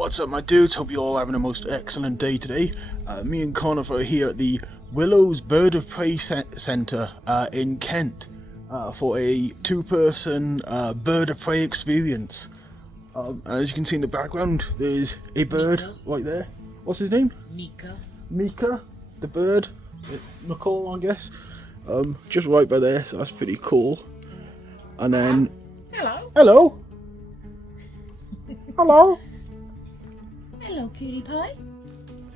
What's up my dudes, hope you're all having a most excellent day today. Me and Conifer are here at the Willows Bird of Prey Centre in Kent for a two-person bird of prey experience. As you can see in the background, there's a bird right there. What's his name? Mika, the bird. McCall, I guess. Just right by there, so that's pretty cool. And then... Hello! Hello! Hello, cutie pie.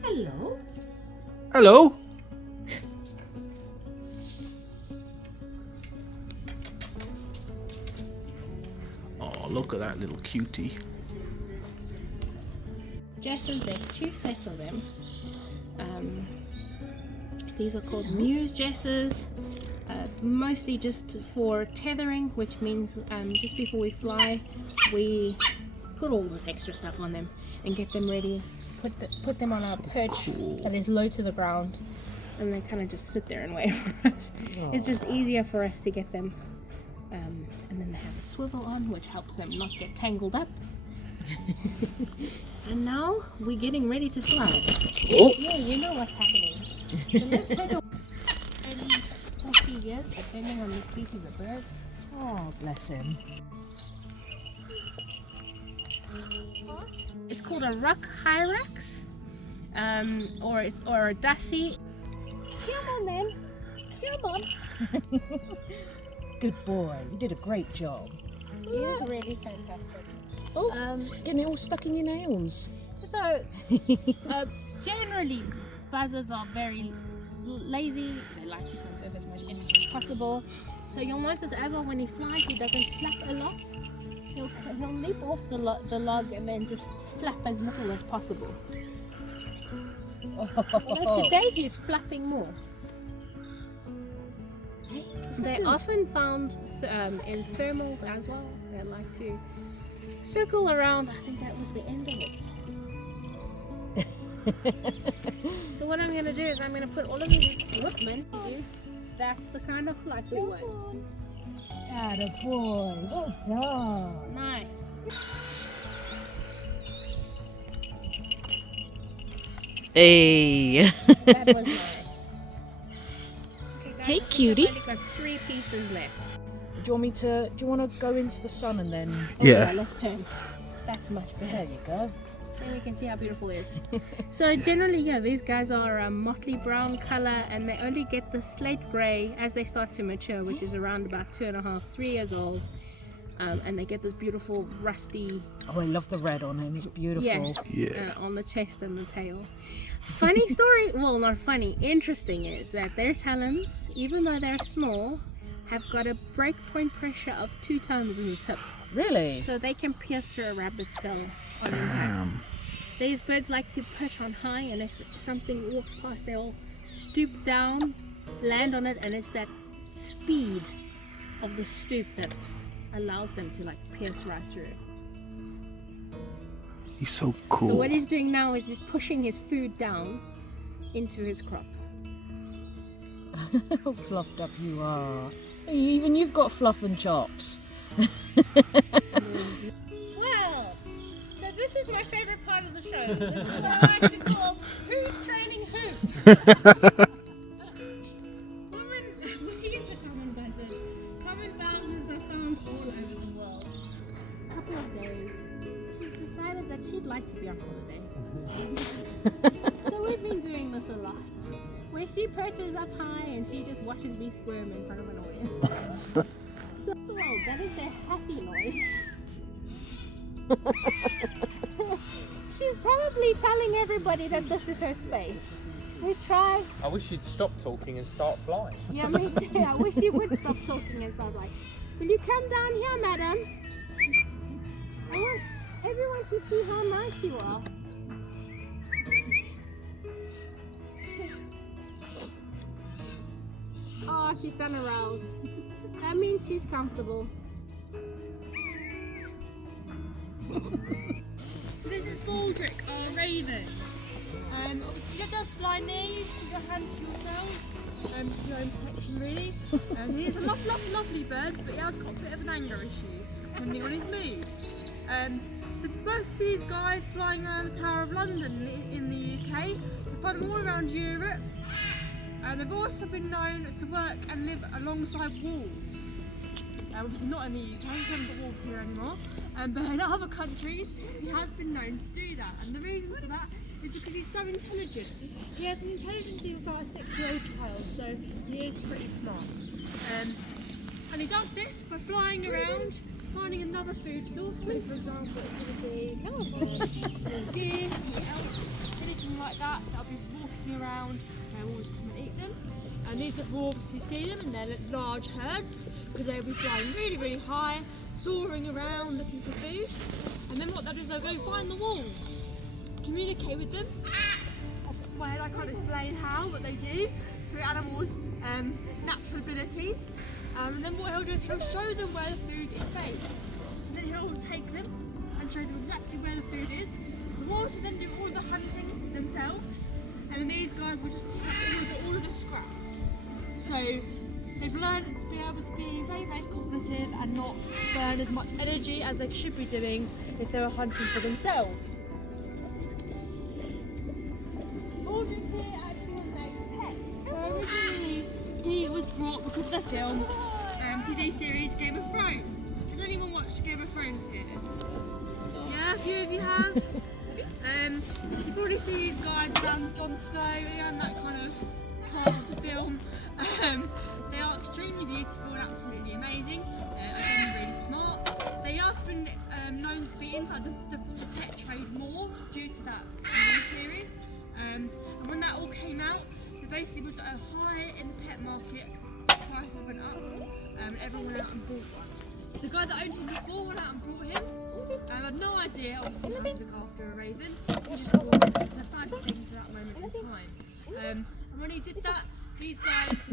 Hello. Hello! Oh, look at that little cutie. Jessers, there's two sets of them. These are called Muse Jessers. Mostly just for tethering, which means just before we fly, we put all this extra stuff on them and get them ready. Put them on our perch that is low to the ground, and they kind of just sit there and wait for us. It's just easier for us to get them. And then they have a swivel on, which helps them not get tangled up. And now we're getting ready to fly. Oh. Yeah, you know what's happening. So let's take a 40 years, depending on the species of bird. Oh, bless him. It's called a rock hyrax, or a dusty. Come on then. Come on. Good boy. You did a great job. He is really fantastic. Oh, getting it all stuck in your nails. So, generally, buzzards are very lazy. They like to conserve as much energy as possible. So you'll notice as well when he flies, he doesn't flap a lot. He'll leap off the log and then just flap as little as possible. Well, today he's flapping more. They're often found in thermals as well. They like to circle around. I think that was the end of it. So what I'm going to do is I'm going to put all of these equipment. That's the kind of flight we want. Attaboy. Well done. Nice. Hey. That was nice. Okay, guys, Hey, I think cutie. I've only got 3 pieces left. Do you want to go into the sun and then? Oh, yeah, let's turn. That's much There better. you go. Then we can see how beautiful it is. So generally, yeah, these guys are a motley brown color, and they only get the slate gray as they start to mature, which is around about 2.5, 3 years old. And they get this beautiful rusty. Oh, I love the red on him. It's beautiful. Yes, Yeah. on the chest and the tail. Funny story, well, not funny, interesting is that their talons, even though they're small, have got a breakpoint pressure of 2 tons in the tip. Really? So they can pierce through a rabbit's skull on impact. These birds like to perch on high, and if something walks past, they'll stoop down, land on it, and it's that speed of the stoop that allows them to like pierce right through. He's so cool. So what he's doing now is he's pushing his food down into his crop. How fluffed up you are. Even you've got fluff and chops. Well, so this is my favorite part of the show. This is what I like to call Who's Training Who? He is a common buzzard. Common buzzards are found all over the world. A couple of days, she's decided that she'd like to be on holiday. So we've been doing this a lot. Where she perches up high and she just watches me squirm in front of an audience. So, well, that is their happy noise. She's probably telling everybody that this is her space. We try. I wish you'd stop talking and start flying. Yeah, me too. I wish you would stop talking and start like, will you come down here, madam? I want everyone to see how nice you are. Oh, she's done a rouse. That means she's comfortable. So this is Baldric, our raven. Obviously, if he does fly near you, just keep your hands to yourselves. For your own protection, really. He's a lovely bird, but he has got a bit of an anger issue, depending on his mood. So most of these guys flying around the Tower of London in the UK. You find them all around Europe. And they've also been known to work and live alongside wolves. Obviously not in the UK, we haven't got wolves here anymore. But in other countries, he has been known to do that. And the reason for that is because he's so intelligent. He has an intelligence of about a 6-year-old child, so he is pretty smart. And he does this by flying around, finding another food source. So for example, it's going to be small deer, small elk, anything like that. That'll be walking around, they'll always come and eat them. And these will obviously see them, and they're large herds because they'll be flying really, really high, soaring around looking for food. And then what they'll do is they'll go find the wolves, communicate with them. Off the top of my head, I can't explain how, but they do through animals' natural abilities. And then what he'll do is he'll show them where the food is based. So then he'll take them and show them exactly where the food is. The wolves will then do all the hunting themselves, and then these guys will just capture all of the scraps. So they've learned to be able to be very, very cooperative and not burn as much energy as they should be doing if they were hunting for themselves. Aldrin here actually was Meg's pet. So originally he was brought because of the film TV series Game of Thrones. Has anyone watched Game of Thrones here? Yeah, a few of you have. You probably see these guys around Jon Snow and that kind of part of the film. They are extremely beautiful and absolutely amazing. Again, really smart. They have been known to be inside the pet trade more due to that TV series. And when that all came out, it basically was high in the pet market. Prices went up. Everyone went out and bought one. So the guy that owned him before went out and bought him. I had no idea, obviously, how to look after a raven. He just bought it because it's a fad thing for that moment in time. And when he did that, these guys,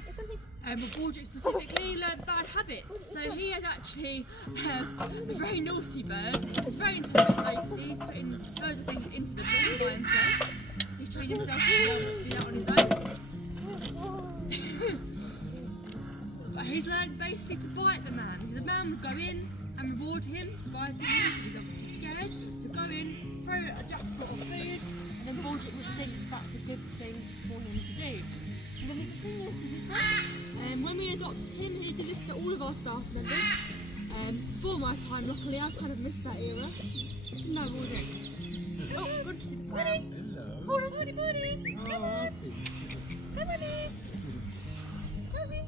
Baldric specifically, learned bad habits. So he had actually a very naughty bird. It's very intelligent, like you see. He's putting loads of things into the bin by himself. He's trained himself to be able to do that on his own. But he's learned basically to bite the man, because the man would go in and reward him, biting him, because he's obviously scared. So go in, throw a jackpot of food, and then Baldric would think that's a good thing for him to do. So then we continue this with us. When we adopted him, he did this to all of our staff members. Before my time, luckily, I've kind of missed that era. No, Baldric. Oh, good to see the Buddy! Hold on, Buddy! Come on! Come on in! Come in!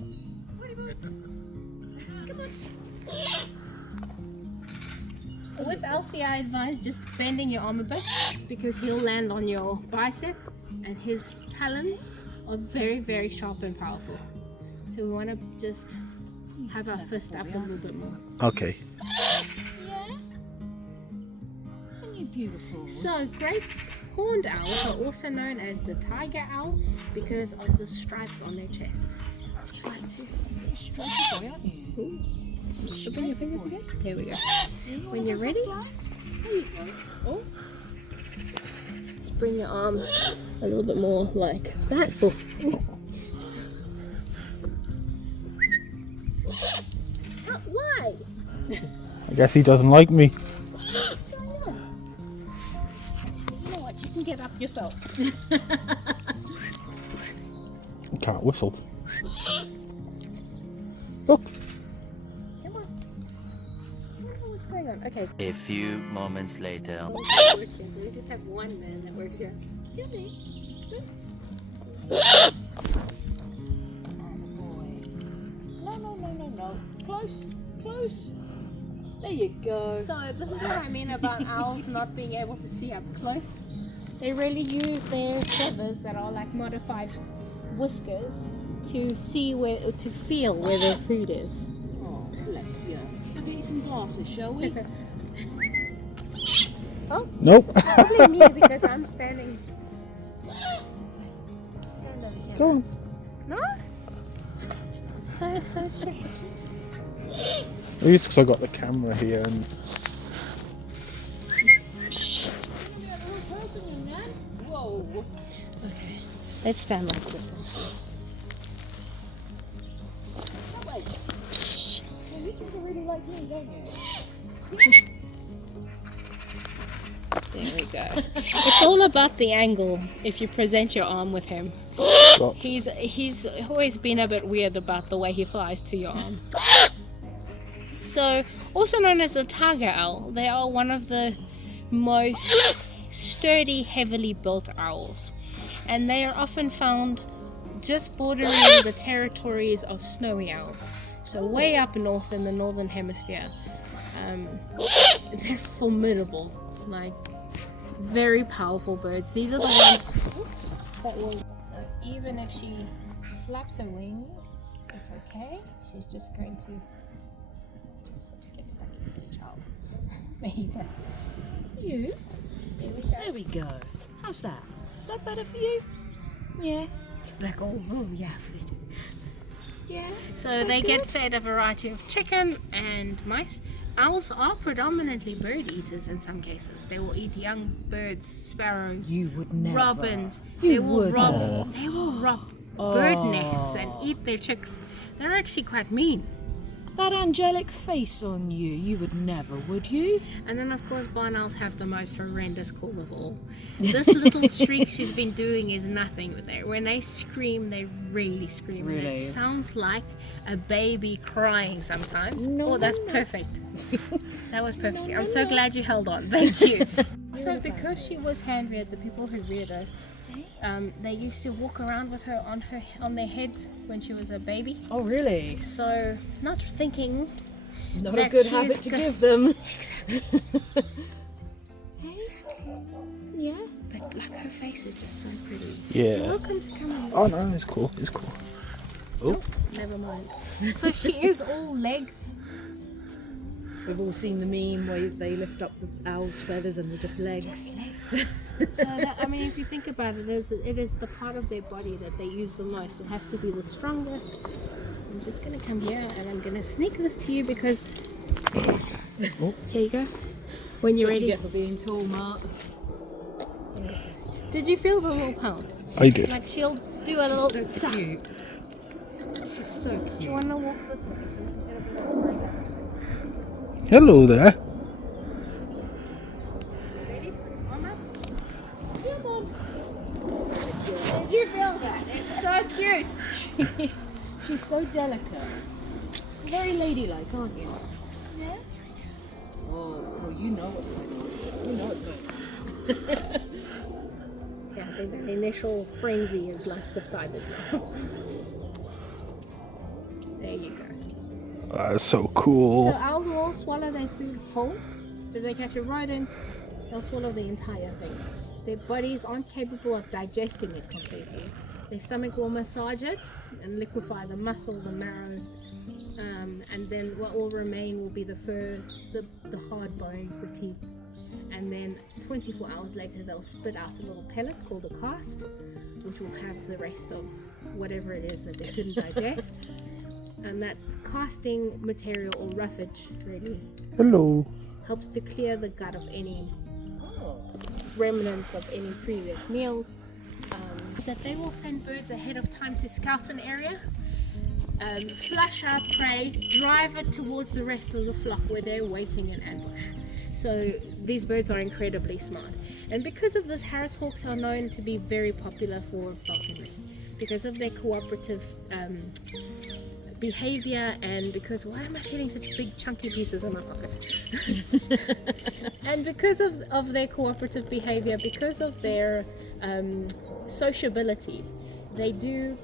With Alfie, I advise just bending your arm a bit because he'll land on your bicep, and his talons are very, very sharp and powerful. So we want to just have our fist up a little bit more. Okay. Yeah? And you're beautiful. So great horned owls are also known as the tiger owl because of the stripes on their chest. You're a stripy boy, aren't you? Open your fingers again. Here we go. When you're ready, oh, just bring your arm a little bit more like that. Oh. Why? I guess he doesn't like me. You know what? You can get up yourself. I can't whistle. Look. Come on. What's going on? Okay. A few moments later. We just have one man that works here. Yummy. No. Close. There you go. So this is what I mean about owls not being able to see up close. They really use their feathers that are like modified whiskers to see to feel where their food is. Oh, bless you. I'll get you some glasses, shall we? Oh, Nope. it's probably me because I'm standing. Stand over here. Go on. No? So strict. Maybe it's because I got the camera here and Whoa. Okay, let's stand like this and see. Wait. You seem to really like me, don't you? There we go. It's all about the angle if you present your arm with him. Stop. He's always been a bit weird about the way he flies to your arm. So, also known as the tiger owl, they are one of the most sturdy, heavily built owls. And they are often found just bordering the territories of snowy owls. So way up north in the northern hemisphere. They're formidable, like very powerful birds. These are the ones that will, so even if she flaps her wings, it's okay. She's just going to get stuck, you silly child. There you go. You? There we go. There we go. How's that? Is that better for you? Yeah. It's like, oh yeah, food. Yeah. So they get fed a variety of chicken and mice. Owls are predominantly bird eaters in some cases. They will eat young birds, sparrows, You would never. robins. You They will would. rob bird nests and eat their chicks. They're actually quite mean. That angelic face on you, you would never, would you? And then of course barn owls have the most horrendous call of all. This little shriek she's been doing is nothing with it. When they scream, they really scream. And Really? it sounds like a baby crying sometimes. No, Oh, that's no. perfect. That was perfect. I'm so glad you held on. Thank you. So because she was hand reared, the people who reared her, they used to walk around with her on their heads when she was a baby. Oh, really? So not thinking Not That a good she's habit to go- give them. Hey? Yeah? but like her face is just so pretty. Yeah. Welcome to come Oh no, it's cool. It's cool. Oh, Never mind. So she is all legs. We've all seen the meme where they lift up the owl's feathers and they're just legs. So that, I mean, if you think about it, it is the part of their body that they use the most. It has to be the strongest. I'm just gonna come here and I'm gonna sneak this to you because here you go. When you're What ready. you get for being tall, Mark? Did you feel the little pounce? I did. Like she'll do a little. So duck. cute. She's so Do you cute. want to walk this way? Hello there. Ready? Arm up. Come on. Did you feel that? It's so cute. She's so delicate. Very ladylike, aren't you? Yeah. Oh, well, you know what's going on. You know what's going on. Yeah, I think the initial frenzy is like subsided now. There you go. That's so So cool. owls will all swallow their food whole. So if they catch a rodent, they'll swallow the entire thing. Their bodies aren't capable of digesting it completely. Their stomach will massage it and liquefy the muscle, the marrow, and then what will remain will be the fur, the hard bones, the teeth. And then 24 hours later they'll spit out a little pellet called a cast, which will have the rest of whatever it is that they couldn't digest. And that casting material or roughage really Hello. helps to clear the gut of any remnants of any previous meals. That they will send birds ahead of time to scout an area, flush out prey, drive it towards the rest of the flock where they're waiting in ambush. So these birds are incredibly smart. And because of this, Harris hawks are known to be very popular for falconry because of their cooperative behavior, and because why am I feeling such big chunky pieces in my pocket? And because of their cooperative behavior, because of their sociability, they do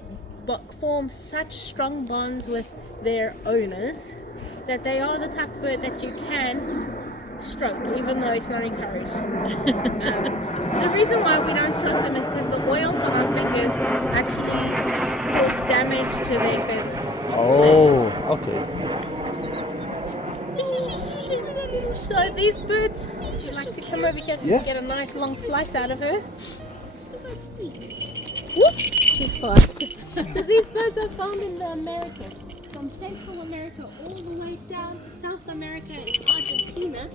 form such strong bonds with their owners that they are the type of bird that you can stroke, even though it's not encouraged. The reason why we don't stroke them is because the oils on our fingers actually cause damage to their feathers. Oh, okay. So these birds, would you like to come over here so you Yeah. can get a nice long flight out of her? Whoop, she's fast. So these birds are found in the Americas, from Central America all the way down to South America and Argentina.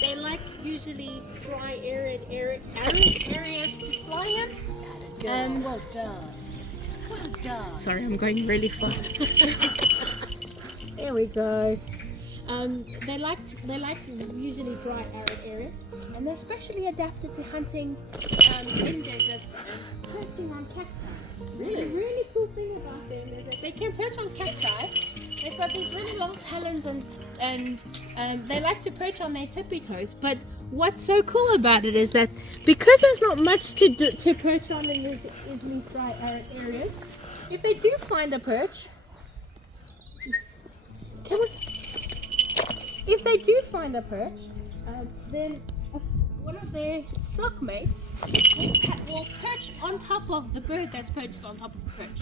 They like usually dry, arid areas to fly in. Well done. Well done. Sorry, I'm going really fast. There we go. They like usually dry, arid areas, and they're especially adapted to hunting in deserts and perching on cacti. Really? The really cool thing about them is that they can perch on cacti. They've got these really long talons and they like to perch on their tippy toes. But what's so cool about it is that because there's not much to perch on in these dry, arid areas, if they do find a perch, if they do find a perch, then one of their flock mates will perch on top of the bird that's perched on top of the perch.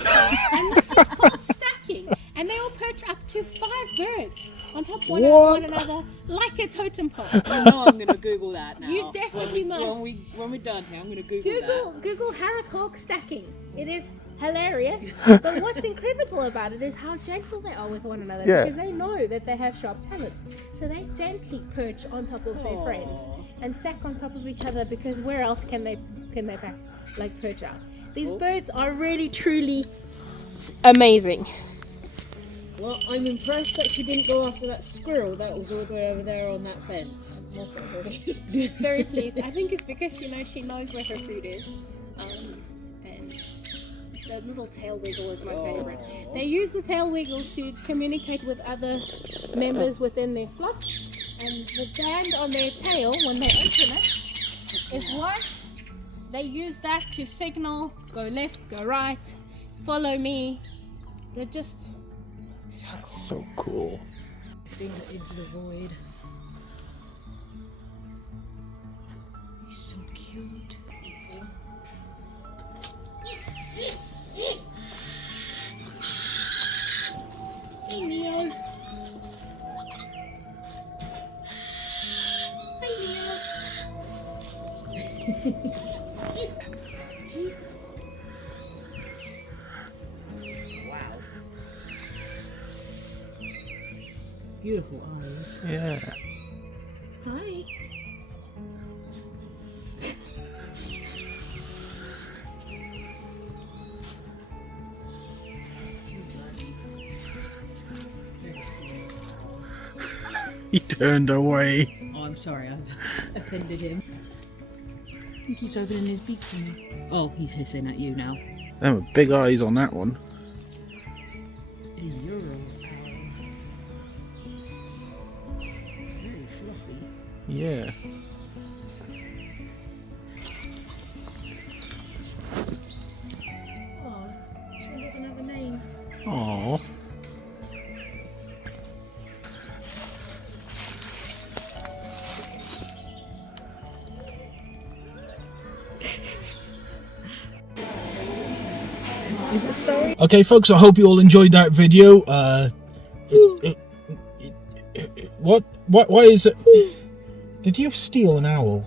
And this is called stacking. And they will perch up to 5 birds on top of one another like a totem pole. I know I'm going to Google that now. You definitely must. When we're done here, I'm going to Google that. Google Harris hawk stacking. It is hilarious, but what's incredible about it is how gentle they are with one another, because they know that they have sharp talons, so they gently perch on top of their friends and stack on top of each other, because where else can they perch out? These birds are really truly amazing. Well, I'm impressed that she didn't go after that squirrel that was all the way over there on that fence. Very pleased. I think it's because she knows where her food is, and the little tail wiggle is my favorite. They use the tail wiggle to communicate with other members within their flock, and the band on their tail, when they open it, is white. They use that to signal, go left, go right, follow me. They're just so cool. So cool. Into the void. He's so cute. Hey Neo. Wow. Beautiful eyes. Yeah. Hi. He turned away. Oh, I'm sorry, I've offended him. He keeps opening his beak for me. Oh, he's hissing at you now. Them were big eyes on that one. A euro owl. Very fluffy. Yeah. Oh, this one doesn't have a name. Aww. Is it sorry? Okay, folks, I hope you all enjoyed that video. What? Why is it? Did you steal an owl?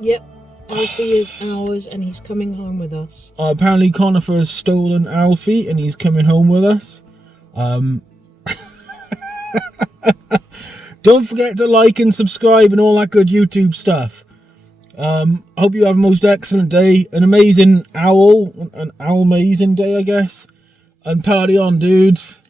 Yep. Alfie is ours and he's coming home with us. Apparently Conifer has stolen Alfie and he's coming home with us. Don't forget to like and subscribe and all that good YouTube stuff. I hope you have a most excellent day, an amazing amazing day, I guess. And party on, dudes.